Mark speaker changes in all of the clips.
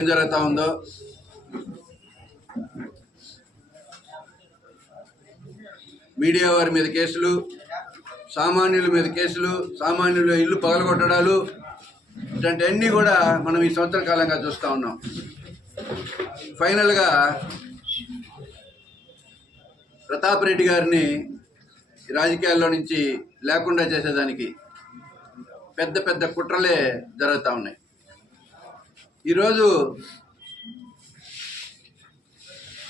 Speaker 1: ఏం జరుగుతూ ఉందో? మీడియా వారి మీద కేసులు సామాన్యుల మీద కేసులు సామాన్యుల ఇల్లు పగలగొట్టడాలు ఇట్లాంటివన్నీ కూడా మనం ఈ సంవత్సర కాలంగా చూస్తూ ఉన్నాం. ఫైనల్గా ప్రతాప్ రెడ్డి గారిని రాజకీయాల్లో నుంచి లేకుండా చేసేదానికి పెద్ద పెద్ద కుట్రలే జరుగుతూ ఉన్నాయి. ఈరోజు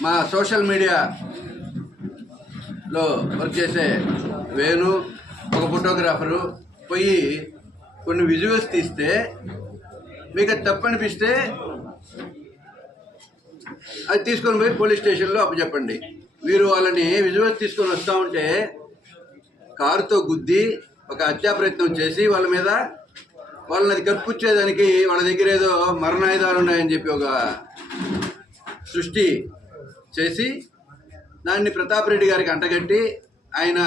Speaker 1: మా సోషల్ మీడియాలో వర్క్ చేసే వేణు ఒక ఫోటోగ్రాఫరు పోయి కొన్ని విజువల్స్ తీస్తే మీకు అది తప్పనిపిస్తే అది తీసుకొని పోయి పోలీస్ స్టేషన్లో అప్పచెప్పండి. వీరు వాళ్ళని విజువల్స్ తీసుకొని వస్తూ ఉంటే కారుతో గుద్ది ఒక హత్యా ప్రయత్నం చేసి వాళ్ళ మీద వాళ్ళని అది కప్పుచ్చేదానికి వాళ్ళ దగ్గర ఏదో మరణాయుధాలు ఉన్నాయని చెప్పి ఒక సృష్టి చేసి దాన్ని ప్రతాప్ రెడ్డి గారికి అంటగట్టి ఆయన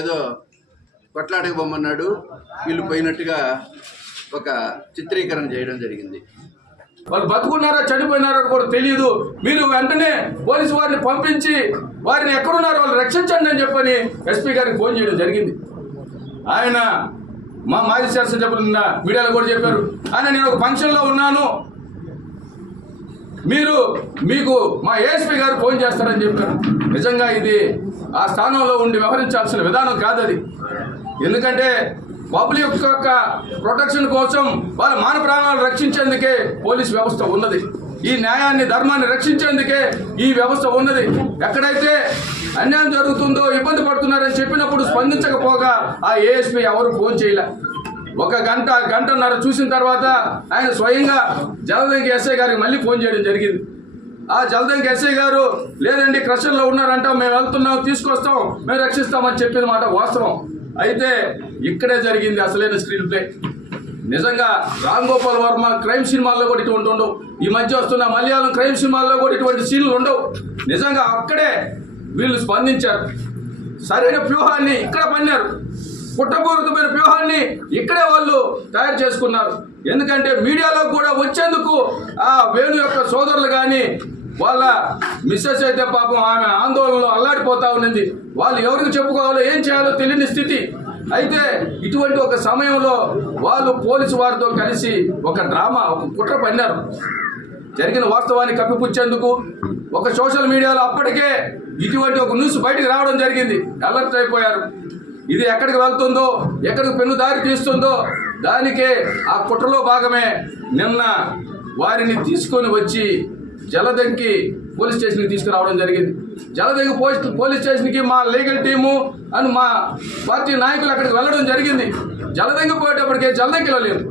Speaker 1: ఏదో కొట్లాటకు బొమ్మన్నాడు వీళ్ళు పోయినట్టుగా ఒక చిత్రీకరణ చేయడం జరిగింది.
Speaker 2: వాళ్ళు బతుకున్నారా చనిపోయినారో కూడా తెలియదు మీరు వెంటనే పోలీసు వారిని పంపించి వారిని ఎక్కడున్నారో వాళ్ళు రక్షించండి అని చెప్పని ఎస్పీ గారికి ఫోన్ చేయడం జరిగింది. ఆయన మా మాజీ శాసనసభ్యులు నిన్న మీడియాలో కూడా చెప్పారు. ఆయన నేను ఒక ఫంక్షన్లో ఉన్నాను. మీరు మీకు మా ఏఎస్పీ గారు ఫోన్ చేస్తారని చెప్పారు. నిజంగా ఇది ఆ స్థానంలో ఉండి వ్యవహరించాల్సిన విధానం కాదు అది. ఎందుకంటే పబ్లిక్ యొక్క ప్రొటెక్షన్ కోసం వాళ్ళ మాన ప్రాణాలు రక్షించేందుకే పోలీస్ వ్యవస్థ ఉన్నది. ఈ న్యాయాన్ని ధర్మాన్ని రక్షించేందుకే ఈ వ్యవస్థ ఉన్నది. ఎక్కడైతే అన్యాయం జరుగుతుందో ఇబ్బంది పడుతున్నారని చెప్పినప్పుడు స్పందించకపోగా ఆ ఏఎస్పీ ఎవరు ఫోన్ చేయలే. ఒక గంట గంటన్నర చూసిన తర్వాత ఆయన స్వయంగా జలదంకి ఎస్ఐ గారికి మళ్ళీ ఫోన్ చేయడం జరిగింది. ఆ జలదంకి ఎస్ఐ గారు లేదండి క్రషర్లో ఉన్నారంట మేము వెళ్తున్నాం తీసుకొస్తాం మేము రక్షిస్తామని చెప్పిన మాట వాస్తవం. అయితే ఇక్కడే జరిగింది అసలైన స్క్రీన్ ప్లే నిజంగా రామ్ గోపాల్ వర్మ క్రైమ్ సినిమాల్లో కూడా ఇటువంటి ఉండవు. ఈ మధ్య వస్తున్న మలయాళం క్రైమ్ సినిమాల్లో కూడా ఇటువంటి సీన్లు ఉండవు. నిజంగా అక్కడే వీళ్ళు స్పందించారు. సరైన వ్యూహాన్ని ఇక్కడ పన్నారు. కుట్రపూరితమైన వ్యూహాన్ని ఇక్కడే వాళ్ళు తయారు చేసుకున్నారు. ఎందుకంటే మీడియాలో కూడా వచ్చేందుకు ఆ వేణు యొక్క సోదరులు కానీ వాళ్ళ మిస్సెస్ అయితే పాపం ఆమె ఆందోళనలో అల్లాడిపోతా ఉన్నది. వాళ్ళు ఎవరికి చెప్పుకోవాలో ఏం చేయాలో తెలియని స్థితి. అయితే ఇటువంటి ఒక సమయంలో వాళ్ళు పోలీసు వారితో కలిసి ఒక డ్రామా ఒక కుట్ర పన్నారు. జరిగిన వాస్తవాన్ని కప్పిపుచ్చేందుకు ఒక సోషల్ మీడియాలో అప్పటికే ఇటువంటి ఒక న్యూస్ బయటకు రావడం జరిగింది. అలర్ట్ అయిపోయారు. ఇది ఎక్కడికి వెళ్తుందో ఎక్కడికి పెన్ను దారి తీస్తుందో దానికే ఆ కుట్రలో భాగమే నిన్న వారిని తీసుకొని వచ్చి జలదంకి పోలీస్ స్టేషన్కి తీసుకురావడం జరిగింది. జలదంకి పోలీస్ పోలీస్ స్టేషన్కి మా లీగల్ టీము అని మా పార్టీ నాయకులు అక్కడికి వెళ్ళడం జరిగింది. జలదంకి పోయేటప్పటికే జలదంకిలో వెళ్ళలేదు.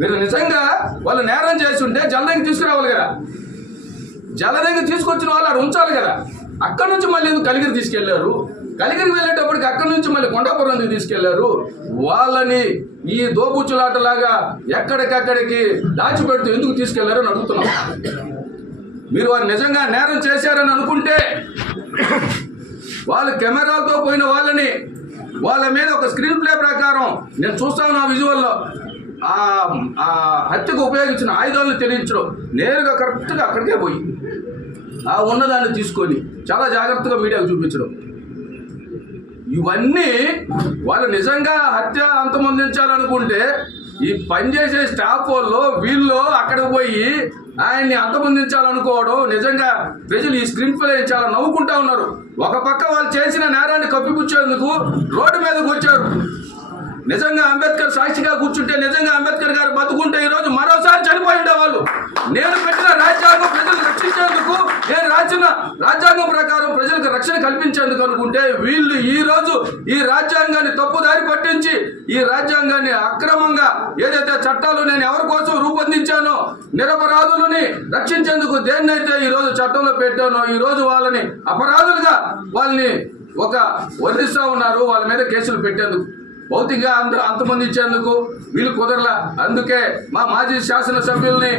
Speaker 2: మీరు నిజంగా వాళ్ళు నేరం చేస్తుంటే జలదంకి తీసుకురావాలి కదా. జలదంకి తీసుకొచ్చిన వాళ్ళు అక్కడ ఉంచాలి కదా. అక్కడ నుంచి మళ్ళీ ఎందుకు కలిగిరి తీసుకెళ్ళారు? కలిగిరి వెళ్ళేటప్పటికి అక్కడి నుంచి మళ్ళీ కొండాపురం తీసుకెళ్ళారు? వాళ్ళని ఈ దోబుచ్చులాటలాగా ఎక్కడికక్కడికి దాచిపెడుతూ ఎందుకు తీసుకెళ్ళారు అని అడుగుతున్నాం. మీరు వారు నిజంగా నేరం చేశారని అనుకుంటే వాళ్ళు కెమెరాలతో పోయిన వాళ్ళని వాళ్ళ మీద ఒక స్క్రీన్ ప్లే ప్రకారం నేను చూస్తాను ఆ విజువల్లో. ఆ ఆ హత్యకు ఉపయోగించిన ఆయుధాలను తెలియచడం నేరుగా కరెక్ట్గా అక్కడికే పోయి ఆ ఉన్నదాన్ని తీసుకొని చాలా జాగ్రత్తగా మీడియాకు చూపించడం. ఇవన్నీ వాళ్ళు నిజంగా హత్య అంతమొందించాలనుకుంటే ఈ పనిచేసే స్టాఫ్ వాళ్ళు వీళ్ళు అక్కడికి పోయి ఆయన్ని అంతమొందించాలనుకోవడం నిజంగా ప్రజలు ఈ స్క్రీన్ ప్లే చాలా నవ్వుకుంటా ఉన్నారు. ఒక పక్క వాళ్ళు చేసిన నేరాన్ని కప్పిపుచ్చేందుకు రోడ్డు మీదకి వచ్చారు. నిజంగా అంబేద్కర్ సాక్షిగా కూర్చుంటే నిజంగా అంబేద్కర్ గారు బతుకుంటే ఈ రోజు మరోసారి చనిపోయి ఉండేవాళ్ళు నేను పెట్టిన రాజ్యాంగం ప్రజలు రక్షించేందుకు నేను రాసిన రాజ్యాంగం ప్రకారం ప్రజలకు ఎందుకు అనుకుంటే వీళ్ళు ఈ రోజు ఈ రాజ్యాంగాన్ని తప్పుదారి పట్టించి ఈ రాజ్యాంగాన్ని అక్రమంగా ఏదైతే చట్టాలు నేను ఎవరి కోసం రూపొందించానో నిరపరాధులని రక్షించేందుకు దేన్నైతే ఈరోజు చట్టంలో పెట్టానో ఈ రోజు వాళ్ళని అపరాధులుగా వాళ్ళని ఒక వర్ణిస్తూ ఉన్నారు వాళ్ళ మీద కేసులు పెట్టేందుకు. భౌతికంగా అంత అంతమంది ఇచ్చేందుకు వీళ్ళు కుదరలా. అందుకే మా మాజీ శాసనసభ్యుల్ని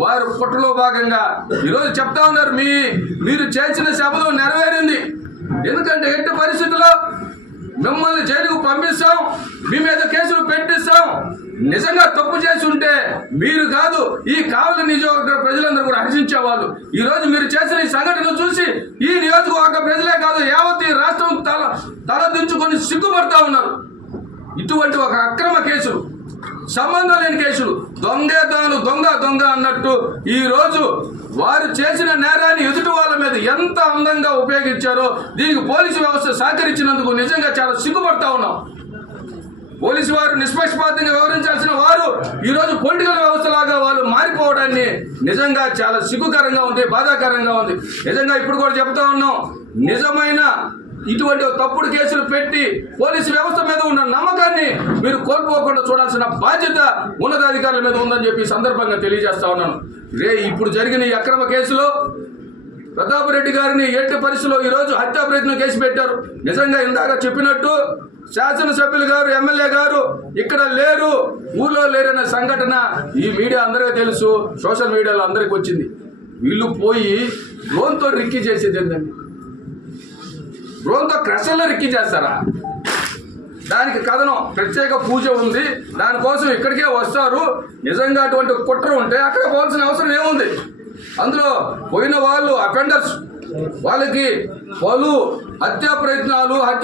Speaker 2: వారు పుట్టలో భాగంగా ఈరోజు చెప్తా ఉన్నారు మీ మీరు చేసిన సభలో నెరవేరింది. ఎందుకంటే ఎట్టి పరిస్థితుల్లో మిమ్మల్ని జైలుకు పంపిస్తాం మీ మీద కేసులు పెట్టిస్తాం. నిజంగా తప్పు చేసి ఉంటే మీరు కాదు ఈ కావలి నియోజకవర్గ ప్రజలందరూ కూడా హర్షించేవాళ్ళు. ఈ రోజు మీరు చేసిన ఈ సంఘటన చూసి ఈ నియోజకవర్గ ప్రజలే కాదు యావత్ ఈ రాష్ట్రం తల తలదించుకొని సిగ్గుపడతా ఉన్నారు. ఇటువంటి ఒక అక్రమ కేసులు సంబంధం లేని కేసులు. దొంగే తాను దొంగ దొంగ అన్నట్టు ఈ రోజు వారు చేసిన నేరాన్ని ఎదుటి వాళ్ళ మీద ఎంత అందంగా ఉపయోగించారో దీనికి పోలీసు వ్యవస్థ సహకరించినందుకు నిజంగా చాలా సిగ్గుపడతా ఉన్నాం. పోలీసు వారు నిష్పక్షపాతంగా వివరించాల్సిన వారు ఈరోజు పొలిటికల్ వ్యవస్థ లాగా వాళ్ళు మారిపోవడాన్ని నిజంగా చాలా సిగ్గుకరంగా ఉంది బాధాకరంగా ఉంది. నిజంగా ఇప్పుడు కూడా చెప్తా ఉన్నాం. నిజమైన ఇటువంటి తప్పుడు కేసులు పెట్టి పోలీసు వ్యవస్థ మీద ఉన్న నమ్మకాన్ని మీరు కోల్పోకుండా చూడాల్సిన బాధ్యత ఉన్నతాధికారుల మీద ఉందని చెప్పి సందర్భంగా తెలియజేస్తా ఉన్నాను. రే ఇప్పుడు జరిగిన ఈ అక్రమ కేసులో ప్రతాప్ రెడ్డి గారిని ఎట్టి పరిస్థితుల్లో ఈ రోజు హత్యా ప్రయత్నం కేసు పెట్టారు. నిజంగా ఇందాక చెప్పినట్టు శాసనసభ్యులు గారు ఎమ్మెల్యే గారు ఇక్కడ లేరు ఊర్లో లేరనే సంఘటన ఈ మీడియా అందరికీ తెలుసు సోషల్ మీడియాలో అందరికి వచ్చింది. వీళ్ళు పోయి లోన్తో రిక్కీ చేసేది ఏంటండి? డ్రోన్తో క్రషర్లో రిక్కీ చేస్తారా? దానికి కథనం ప్రత్యేక పూజ ఉంది. దానికోసం ఇక్కడికే వస్తారు. నిజంగా అటువంటి కుట్ర ఉంటే అక్కడ పోవాల్సిన అవసరం ఏముంది? అందులో పోయిన వాళ్ళు అఫెండర్స్ వాళ్ళకి పలు హత్యా ప్రయత్నాలు హత్య